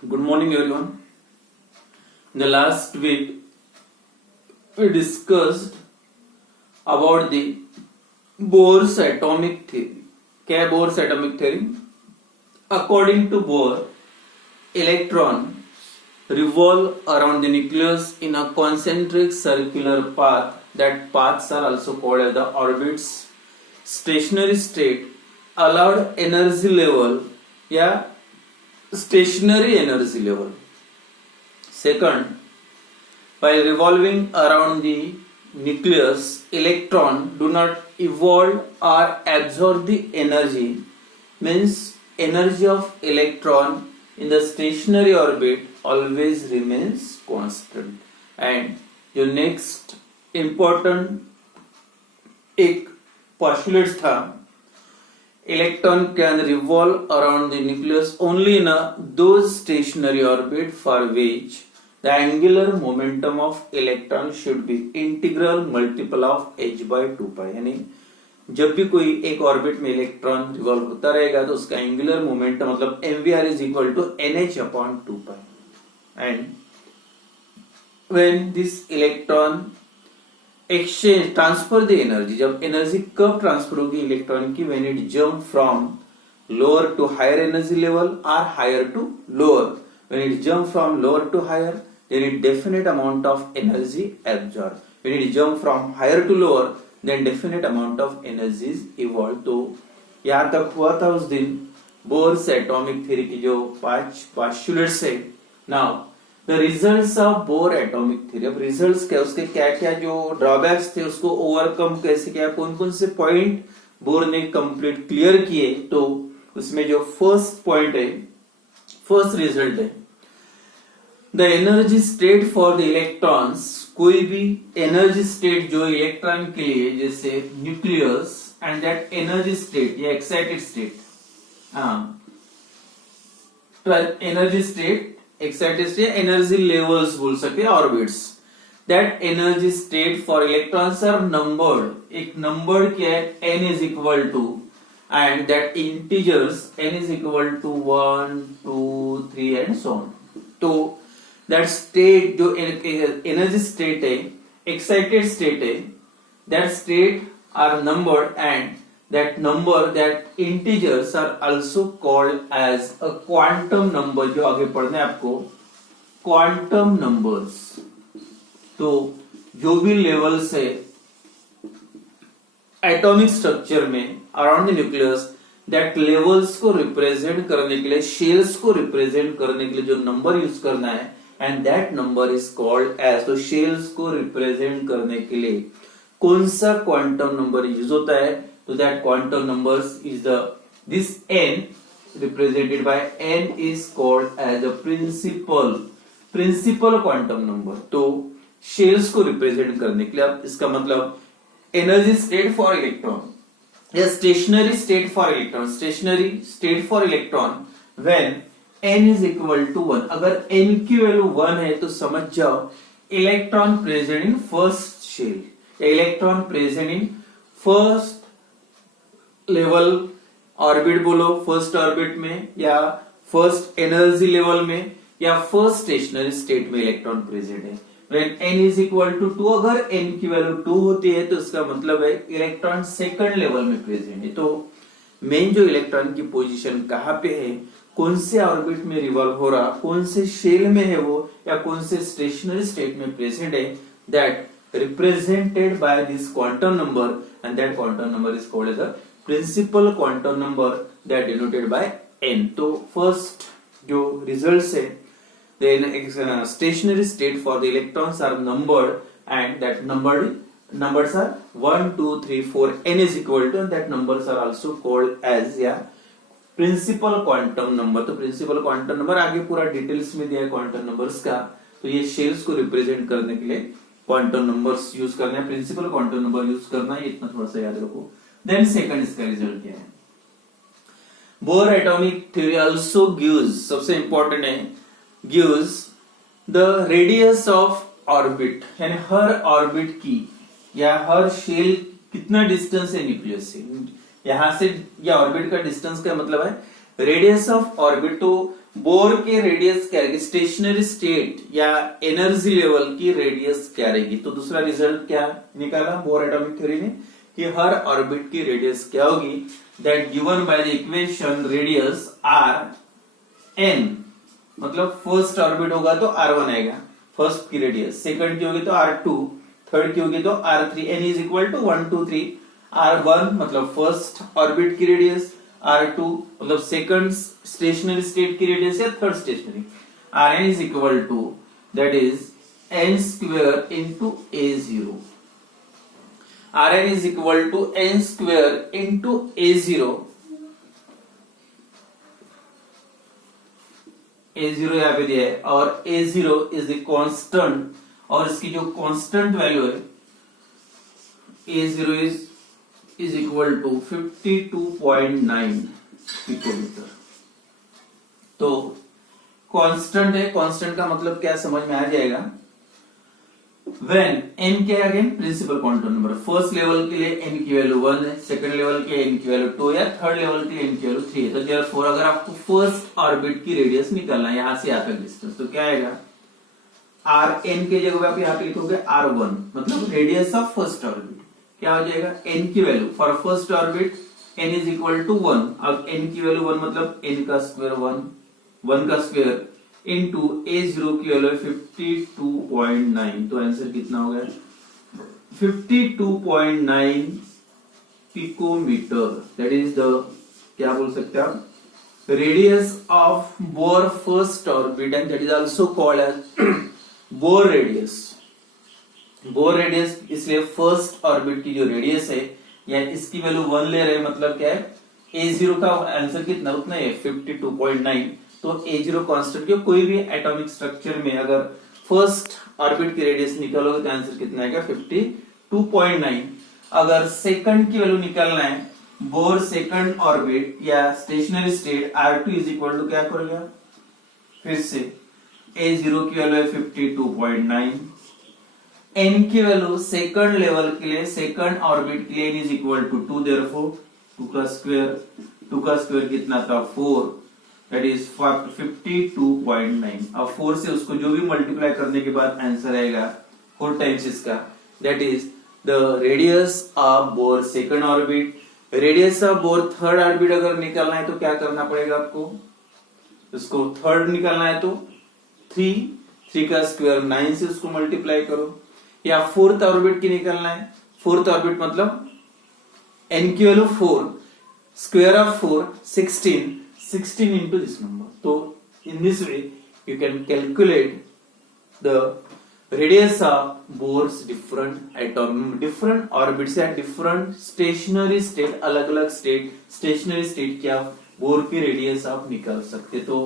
Good morning, everyone. In the last week, we discussed about the Bohr's atomic theory. क्या है Bohr's atomic theory? According to Bohr, electrons revolve around the nucleus in a concentric circular path. That paths are also called as the orbits. Stationary state allowed energy level या stationary energy level. Second, while revolving around the nucleus, electron do not evolve or absorb the energy. Means energy of electron in the stationary orbit always remains constant. And your next important एक postulate था, electron can revolve around the nucleus only in those stationary orbit for which the angular momentum of electron should be integral multiple of h by 2 pi. यानी जब भी कोई एक orbit में electron revolve होता रहेगा तो उसका एंगुलर मोमेंटम मतलब mvr is equal to nh upon 2 pi. And when this electron exchange transfer the energy, जब एनर्जी कब ट्रांसफर होगी इलेक्ट्रॉन की, when it jump from lower to higher energy level or higher to lower. When it jump from lower to higher, then it definite amount of energy absorbed. When it jump from higher to lower, then definite amount of energy is evolved. तो यहाँ तक हुआ था उस दिन Bohr's atomic theory की जो 5 postulates है. Now the results of bore atomic theory. अब रिजल्ट्स क्या, उसके क्या क्या जो ड्रॉबैक्स थे उसको ओवरकम कैसे किया, कौन कौन से पॉइंट बोर ने कंप्लीट क्लियर किए. तो उसमें जो फर्स्ट पॉइंट है, फर्स्ट रिजल्ट है the energy state for the electrons. कोई भी एनर्जी स्टेट जो इलेक्ट्रॉन के लिए, जैसे nucleus and that energy state या excited state, energy state excited state energy levels बोल सकते हैं orbits. That energy state for electrons are numbered. एक नंबर क्या है, n is equal to and that integers n is equal to 1 2 3 and so on. तो that state जो energy state है, excited state है, that state are numbered and that number, that integers are also called as a quantum number. जो आगे पढ़ना है आपको, quantum numbers. तो जो भी लेवल्स है एटॉमिक स्ट्रक्चर में around the nucleus, that levels को रिप्रेजेंट करने के लिए, शेल्स को रिप्रेजेंट करने के लिए जो नंबर यूज करना है, and that number is called as. तो शेल्स को रिप्रेजेंट करने के लिए कौन सा क्वांटम नंबर यूज होता है, so that quantum numbers is this n represented by n is called as a principal quantum number. तो शेल्स को रिप्रेजेंट करने के लिए, अब इसका मतलब एनर्जी स्टेट फॉर इलेक्ट्रॉन या stationary state for electron, stationery state for electron when n is equal to 1. अगर n की वैल्यू 1 है तो समझ जाओ electron present in first shell या electron present in first level orbit बोलो, फर्स्ट ऑर्बिट में या फर्स्ट एनर्जी लेवल में या फर्स्ट स्टेशनरी स्टेट में इलेक्ट्रॉन प्रेजेंट है. When n is equal to 2, अगर n की वैल्यू 2 होती है तो इसका मतलब है इलेक्ट्रॉन सेकंड लेवल में प्रेजेंट है. तो मेन जो इलेक्ट्रॉन की पोजीशन कहाँ पे है, कौन से ऑर्बिट में रिवॉल्व हो रहा, कौन से शेल में है वो, या कौन से स्टेशनरी स्टेट में प्रेजेंट है, that represented by this quantum number, and that quantum number is called as a principal quantum number that denoted by n. तो फर्स्ट जो रिजल्ट्स है, the stationary state for the electrons are numbered and that numbers are 1 2 3 4, n is equal to, and that numbers are also called as principal quantum number. तो principal quantum number आगे पूरा details में दिया है quantum numbers का. तो ये shells को रिप्रेजेंट करने के लिए क्वांटम नंबर्स यूज करना है, प्रिंसिपल क्वांटम नंबर यूज करना है, इतना थोड़ा सा याद रखो. देन सेकंड इसका रिजल्ट क्या है, bore atomic theory also gives, सबसे इंपॉर्टेंट है, gives the radius of orbit, यानी हर ऑर्बिट की या हर शेल कितना डिस्टेंस है न्यूक्लियस से. यहां से या ऑर्बिट का डिस्टेंस का मतलब है रेडियस ऑफ ऑर्बिट. तो बोर के रेडियस क्या रहेगी, स्टेशनरी स्टेट या एनर्जी लेवल की रेडियस क्या रहेगी। तो दूसरा रिजल्ट क्या निकाला बोर एटॉमिक थ्योरी ने कि हर ऑर्बिट की रेडियस क्या होगी, that given by the equation radius R n, मतलब फर्स्ट ऑर्बिट होगा तो R1 आएगा फर्स्ट की रेडियस, सेकंड की होगी तो R2, थर्ड की होगी तो R3, n is equal to 1 2 3, R1 मतलब फर्स्ट ऑर्बिट की रेडियस, R2 मतलब सेकंड स्टेशनरी स्टेट की रेडियस या third stationary, Rn is equal to that is n square into A0, Rn is equal to n square into A0, A0 यहाँ पे दिया है और A0 इज द कांस्टेंट और इसकी जो कांस्टेंट वैल्यू है A0 is equal to 52.9 picometre. तो कांस्टेंट है, कांस्टेंट का मतलब क्या समझ में आ जाएगा, व्हेन n क्या है again principal quantum number, first level के लिए n की वैल्यू 1 है, सेकंड लेवल के लिए n की वैल्यू 2 या थर्ड लेवल के लिए n की वैल्यू 3 है। तो देयरफॉर अगर आपको फर्स्ट ऑर्बिट की रेडियस निकालना है यहां से यहाँ तक डिस्टेंस, तो क्या आएगा Rn के जगह पे आप यहाँ पे लिखोगे R1 मतलब रेडियस ऑफ फर्स्ट ऑर्बिट, क्या हो जाएगा n की value for first orbit n is equal to 1, अब n की वैल्यू 1 मतलब n का स्क्वायर 1 का स्क्वायर इंटू A0 की वैल्यू 52.9, तो आंसर कितना हो गया 52.9 पिकोमीटर, दैट इज द क्या बोल सकते हैं आप radius of Bohr first orbit and that is also called as Bohr radius. Bohr radius इसलिए फर्स्ट ऑर्बिट की जो रेडियस है या इसकी वैल्यू 1 ले रहे हैं, मतलब क्या है A0 का आंसर कितना उतना है 52.9, तो A0 कांस्टेंट के कोई भी एटॉमिक स्ट्रक्चर में अगर फर्स्ट ऑर्बिट की रेडियस निकालोगे तो आंसर कितना आएगा 52.9। अगर सेकंड की वैल्यू निकालना है बोर सेकंड ऑर्बिट या stationary state R2 is equal to क्या करेगा, फिर से A0 की वैल्यू है 52.9, n की वैल्यू सेकंड लेवल के लिए सेकंड ऑर्बिट के लिए n is equal to 2, therefore 2 का स्क्वायर कितना था 4, दैट इज 52.9। अब 4 से उसको जो भी मल्टीप्लाई करने के बाद आंसर आएगा 4 टाइम्स इसका, that is the radius of bore second orbit. Radius of bore third orbit अगर निकालना है तो क्या करना पड़ेगा आपको, उसको थर्ड निकालना है तो 3 का स्क्वायर 9 से उसको मल्टीप्लाई करो, या फोर्थ ऑर्बिट की निकालना है, फोर्थ ऑर्बिट मतलब n की value 4, square of 4 16 into this number. So in this way you can calculate the radius of Bohr's different orbits at different stationary state, अलग अलग stationary state की आप बोर की रेडियस आप निकाल सकते। तो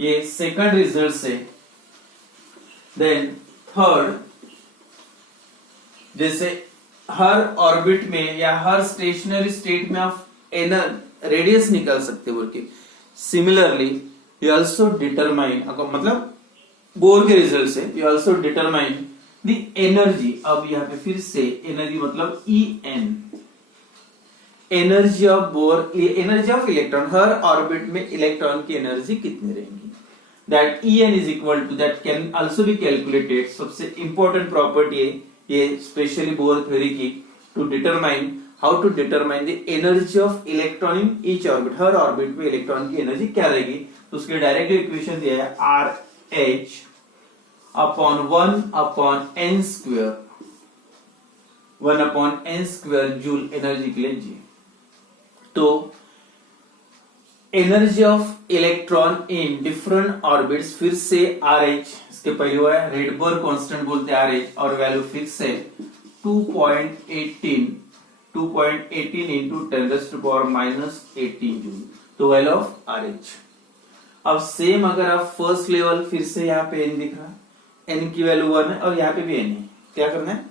ये सेकंड रिजल्ट से। देन थर्ड, जैसे हर ऑर्बिट में या हर स्टेशनरी स्टेट में आप रेडियस निकाल सकते बोल के, सिमिलरली यू ऑल्सो डिटरमाइन, मतलब बोर के रिजल्ट से you also determine the energy. अब यहाँ पे फिर से एनर्जी मतलब En, energy of Bohr, energy of electron, हर ऑर्बिट में इलेक्ट्रॉन की एनर्जी कितनी रहेंगी, that En is equal to, that can also be calculated. सबसे इंपॉर्टेंट प्रॉपर्टी है ये स्पेशली बोर थ्योरी की, to determine how to determine the energy of electron in each orbit, her orbit में electron की energy क्या रहेगी। तो उसके डायरेक्ट इक्वेशन दिया है RH upon 1/n square, 1/n square joule energy के लिए जी। तो energy of electron in different orbits फिर से RH, इसके पहले हुआ है रेडबर्ग कांस्टेंट बोलते हैं RH, और वैल्यू फिक्स है 2.18 into 10⁻⁻18 जूल, तो वैल्यू ऑफ RH। अब सेम अगर आप फर्स्ट लेवल, फिर से यहाँ पे n दिख रहा, n की वैल्यू 1 है और यहाँ पे भी n है, क्या करना है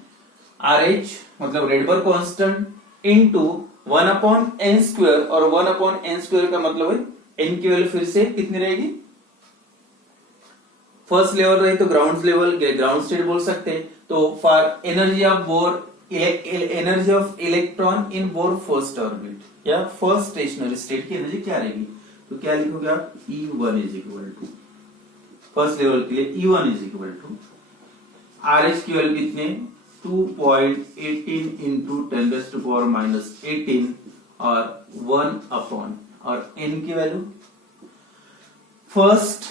RH मतलब Rydberg constant into 1/n square, और 1/n स्क्वायर का मतलब है n की वैल्यू फिर से कितनी रहेगी, फर्स्ट लेवल रही तो ग्राउंड लेवल ग्राउंड स्टेट बोल सकते हैं। तो for energy of Bohr, energy of electron in Bohr first orbit या फर्स्ट स्टेशनरी स्टेट की एनर्जी क्या रहेगी, तो क्या लिखोगे आप, E1 is equal to, first level के लिए E1 is equal to RH H value कितने, 2.18 इंटू 10⁻⁻18 और 1 अपॉन, और n की वैल्यू फर्स्ट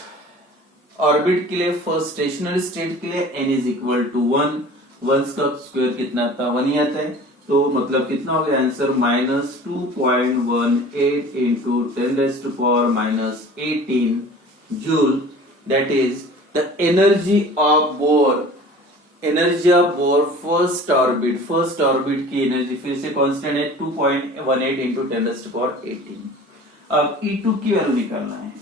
ऑर्बिट के लिए, फर्स्ट स्टेशनरी स्टेट के लिए n इज इक्वल टू 1, 1 का स्क्वायर कितना आता है, 1 ही आता है, तो मतलब कितना हो गया answer, -2.18 into 10⁻⁻18 joule, that is the energy of Bohr first orbit की एनर्जी फिर से कांस्टेंट है 2.18 इंटू 10⁻18। अब E2 की वैल्यू निकालना है,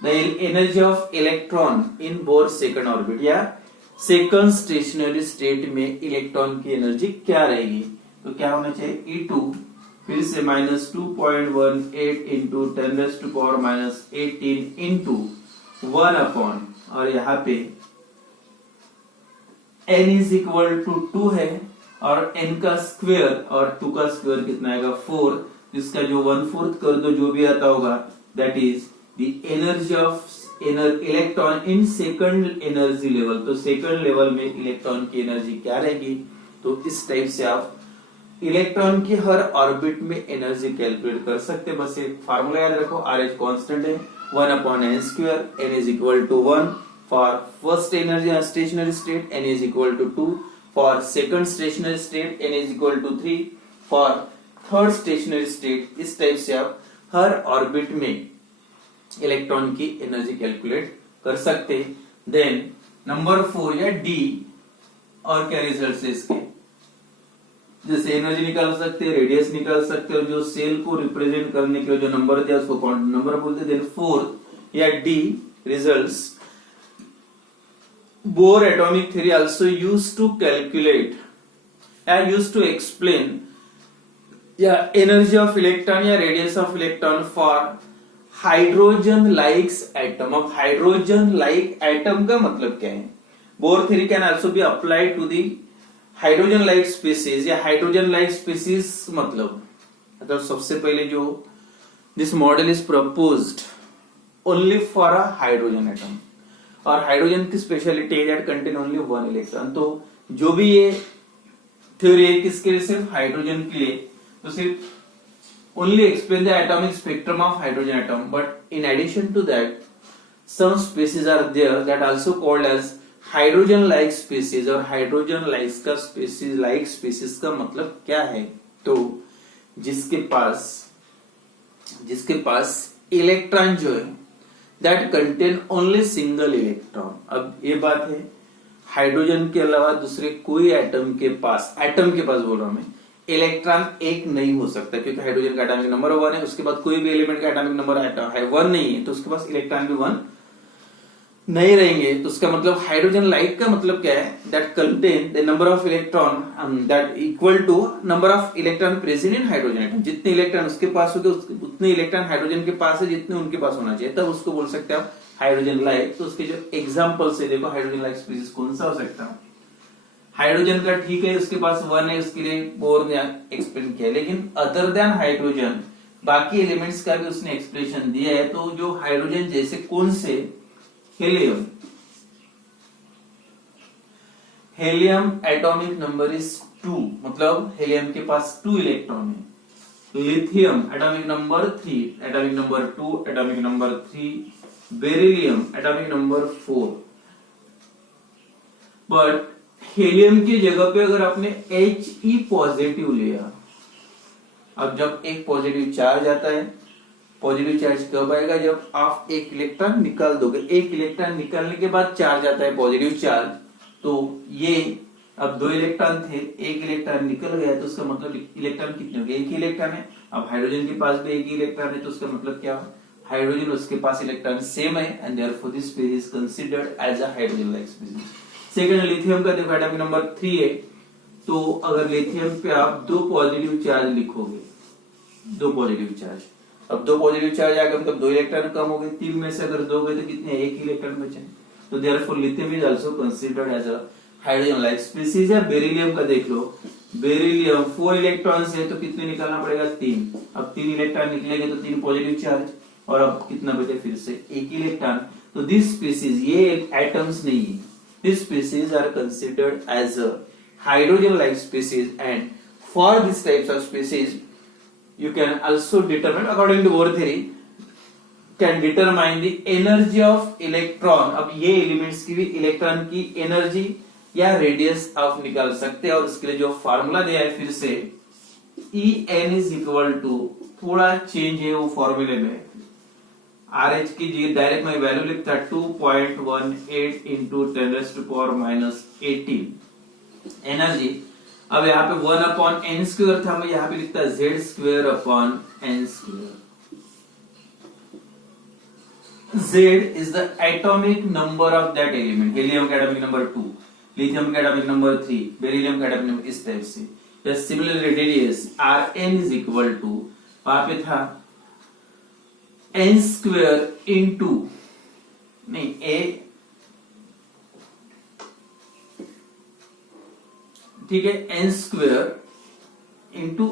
the energy of electron in bore second orbit, या सेकंड स्टेशनरी स्टेट में इलेक्ट्रॉन की एनर्जी क्या रहेगी, तो क्या होना चाहिए, E2 फिर से -2.18 इंटू 10⁻18 इंटू 1 अपॉन, और यहाँ पे n इज इक्वल टू 2 है, और n का स्क्वायर और 2 का स्क्वायर कितना आएगा 4, जिसका जो 1/4 कर दो जो भी आता होगा, that is the energy of electron in second energy level. तो सेकंड लेवल में इलेक्ट्रॉन की एनर्जी क्या रहेगी, तो इस टाइप से आप इलेक्ट्रॉन की हर ऑर्बिट में एनर्जी कैलकुलेट कर सकते हैं। बस एक फार्मूला याद रखो, RH कांस्टेंट है 1/n², n is equal to 1 for first energy stationary state, n is equal to 2, for second stationary state n is equal to 3, for third stationary state। इस type से आप हर ऑर्बिट में electron की energy calculate कर सकते। Then number 4 या D, और क्या रिजल्ट है इसके, जैसे एनर्जी निकाल सकते हैं, रेडियस निकाल सकते हैं, और जो सेल को रिप्रेजेंट करने के लिए जो नंबर दिया उसको क्वांटम नंबर बोलते हैं। देन 4 या D results, Bohr atomic theory also used to calculate and used to explain energy of electron या radius of electron for hydrogen like atom। अब hydrogen like atom का मतलब क्या है, Bohr theory can also be applied to the hydrogen like species, या hydrogen like species मतलब सबसे पहले जो this model is proposed only for a hydrogen atom, और हाइड्रोजन की स्पेशलिटी है दैट कंटेन ओनली 1 इलेक्ट्रॉन। तो जो भी ये थ्योरी है किसके लिए, सिर्फ हाइड्रोजन के लिए, तो सिर्फ only explain the atomic spectrum of hydrogen atom, but in addition to that some species are there that also called as hydrogen like species. और हाइड्रोजन लाइक का स्पीसीज का मतलब क्या है, तो जिसके पास इलेक्ट्रॉन जो है that contain only single electron. अब ये बात है, हाइड्रोजन के अलावा दूसरे कोई एटम के पास बोल रहा हूं मैं, इलेक्ट्रॉन एक नहीं हो सकता, क्योंकि हाइड्रोजन का एटॉमिक नंबर 1 है, उसके बाद कोई भी एलिमेंट का एटॉमिक नंबर 1 नहीं है, तो उसके पास इलेक्ट्रॉन भी 1 नहीं रहेंगे। तो उसका मतलब हाइड्रोजन लाइक का मतलब क्या है, that contain the number of electron that equal to number of electron present in hydrogen atom. जितने इलेक्ट्रॉन उसके पास होंगे उतने इलेक्ट्रॉन हाइड्रोजन के पास है जितने उनके पास होना चाहिए, तब उसको बोल सकते हैं आप हाइड्रोजन लाइक। तो उसके जो एग्जांपल्स है, देखो हाइड्रोजन लाइक स्पीसीज कौन सा हो सकता है, हाइड्रोजन का ठीक है उसके पास 1 है, उसके लिए बोर ने एक्सप्लेन किया, लेकिन अदर देन हाइड्रोजन बाकी एलिमेंट्स का भी उसने एक्सप्लेनेशन दिया है। तो जो हाइड्रोजन जैसे कौन से, हेलियम एटॉमिक नंबर इज 2, मतलब हेलियम के पास 2 इलेक्ट्रॉन है। Lithium atomic number 3, atomic number 2, atomic number 3, beryllium atomic number 4। But helium की जगह पे अगर आपने He पॉजिटिव लिया, अब जब एक पॉजिटिव चार्ज आता है, पॉजिटिव चार्ज कब आएगा, जब आप एक इलेक्ट्रॉन निकाल दोगे, एक इलेक्ट्रॉन निकालने के बाद चार्ज आता है पॉजिटिव चार्ज। तो ये अब 2 इलेक्ट्रॉन थे, एक इलेक्ट्रॉन निकल गया, तो उसका मतलब इलेक्ट्रॉन कितने हो गए, एक ही इलेक्ट्रॉन है। अब हाइड्रोजन के पास भी एक ही इलेक्ट्रॉन है, तो उसका मतलब क्या, हाइड्रोजन उसके पास इलेक्ट्रॉन सेम है, and therefore this species is considered as a hydrogen like species. Second, lithium का देखो एटॉमिक नंबर 3 है, तो अगर लिथियम पे आप 2 पॉजिटिव चार्ज लिखोगे, 2 पॉजिटिव चार्ज, अब 2 पॉजिटिव चार्ज आ गए मतलब 2 इलेक्ट्रॉन कम हो गए, 3 में से अगर 2 गए तो कितने, एक इलेक्ट्रॉन बचे। तो therefore lithium is also considered as a hydrogen like species. या बेरिलियम का देख लो, बेरिलियम 4 इलेक्ट्रॉन्स है तो कितने निकालना पड़ेगा 3। अब 3 इलेक्ट्रॉन निकलेंगे तो 3 पॉजिटिव चार्ज, और अब कितना बचे फिर से 1 इलेक्ट्रॉन। तो दिस स्पीसीज, ये एटम्स नहीं है, this species are considered as a hydrogen like species, and for this types of species you can also determine according to Bohr theory can determine the energy of electron। अब ये elements की भी electron की energy या radius आप निकाल सकते हैं, और उसके लिए जो फार्मूला दिया है फिर से En इज इक्वल टू, थोड़ा चेंज है वो फॉर्मूले में, RH की जी डायरेक्ट मैं वैल्यू लिखता 2.18 इंटू 10⁻⁻18 एनर्जी। अब यहाँ पे 1/n² था, मैं यहाँ पे लिखता Z²/n²। Z is the atomic number of that element। Helium का एटॉमिक नंबर 2, लिथियम का एटॉमिक नंबर 3, बेरिलियम का एटॉमिक नंबर, इस टाइप से। Similarly radius Rn is equal to, वहां पे था n² इंटू नहीं a, ठीक है, n² इंटू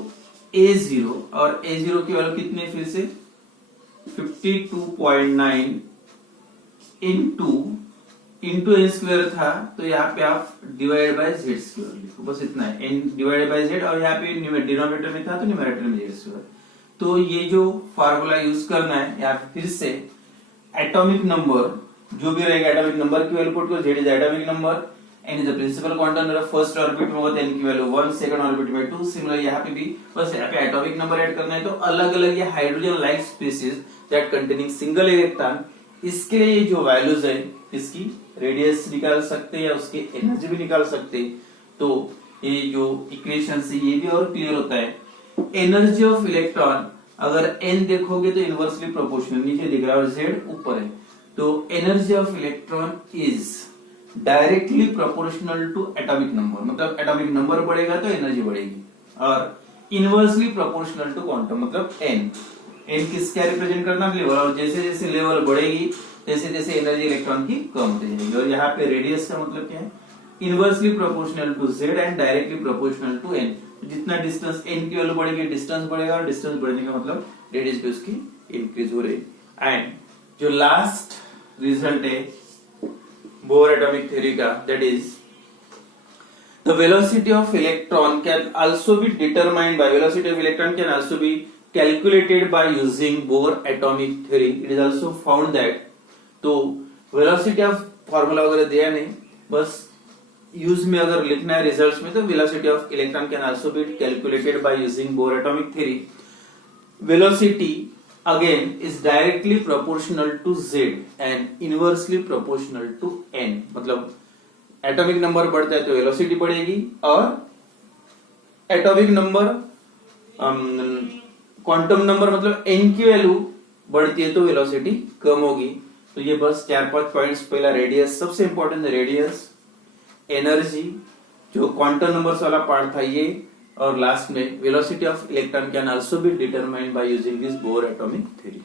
a0, और a0 की वैल्यू कितने फिर से 52.9 इंटू n² था, तो यहाँ पे आप डिवाइड बाय z² लिखो, बस इतना है, n डिवाइड बाय z, और यहाँ पे डिनोमिनेटर में था तो न्यूमरेटर में z²। तो ये जो फार्मूला यूज करना है, यहाँ पे फिर से एटॉमिक नंबर जो भी रहेगा, एटॉमिक नंबर की वैल्यू पुट करो, z is atomic number, n is the principal quantum number, first orbit में होता है n की वैल्यू 1, सेकंड ऑर्बिट में 2। सिमिलर यहाँ पे भी बस यहाँ पे एटॉमिक नंबर ऐड करना है। तो अलग अलग ये hydrogen like species that containing single electron, इसके लिए जो वैल्यूज है इसकी रेडियस निकाल सकते हैं या उसकी एनर्जी भी निकाल सकते हैं। तो ये जो इक्वेशन से ये भी और क्लियर होता है। एनर्जी ऑफ इलेक्ट्रॉन अगर n देखोगे तो इनवर्सली प्रोपोर्शनल, नीचे दिख रहा है और z ऊपर है, तो energy of electron is directly proportional to atomic number, मतलब एटॉमिक नंबर बढ़ेगा तो एनर्जी बढ़ेगी, और इनवर्सली प्रोपोर्शनल टू क्वांटम, मतलब n किसका रिप्रेजेंट करना, लेवल, और जैसे जैसे लेवल बढ़ेगी जैसे जैसे एनर्जी इलेक्ट्रॉन की कम होती जाएगी। और यहाँ पे रेडियस का मतलब क्या है, inversely proportional to z and directly proportional to n। जितना डिस्टेंस n की वैल्यू बढ़ेगी डिस्टेंस बढ़ेगा, और डिस्टेंस बढ़ने का मतलब रेडियस भी उसकी इंक्रीज हो रही। एंड जो लास्ट रिजल्ट है बोर एटॉमिक थ्योरी का, that is the velocity of electron can also be determined by, velocity of electron can also be calculated by using bore atomic theory. It is also found that, तो velocity of formula वगैरह दिया नहीं, बस use में अगर लिखना है results में, तो velocity of electron can also be calculated by using bore atomic theory. Velocity again is directly proportional to z and inversely proportional to n। मतलब एटॉमिक नंबर बढ़ता है तो वेलोसिटी बढ़ेगी, और एटॉमिक नंबर क्वांटम नंबर मतलब n की value बढ़ती है तो वेलोसिटी कम होगी। तो ये बस 4-5 पॉइंट्स। पहला रेडियस, सबसे इंपॉर्टेंट रेडियस, एनर्जी, जो क्वांटम नंबर्स वाला पार्ट था ये, और लास्ट में velocity of electron can also be determined by using this bore atomic theory.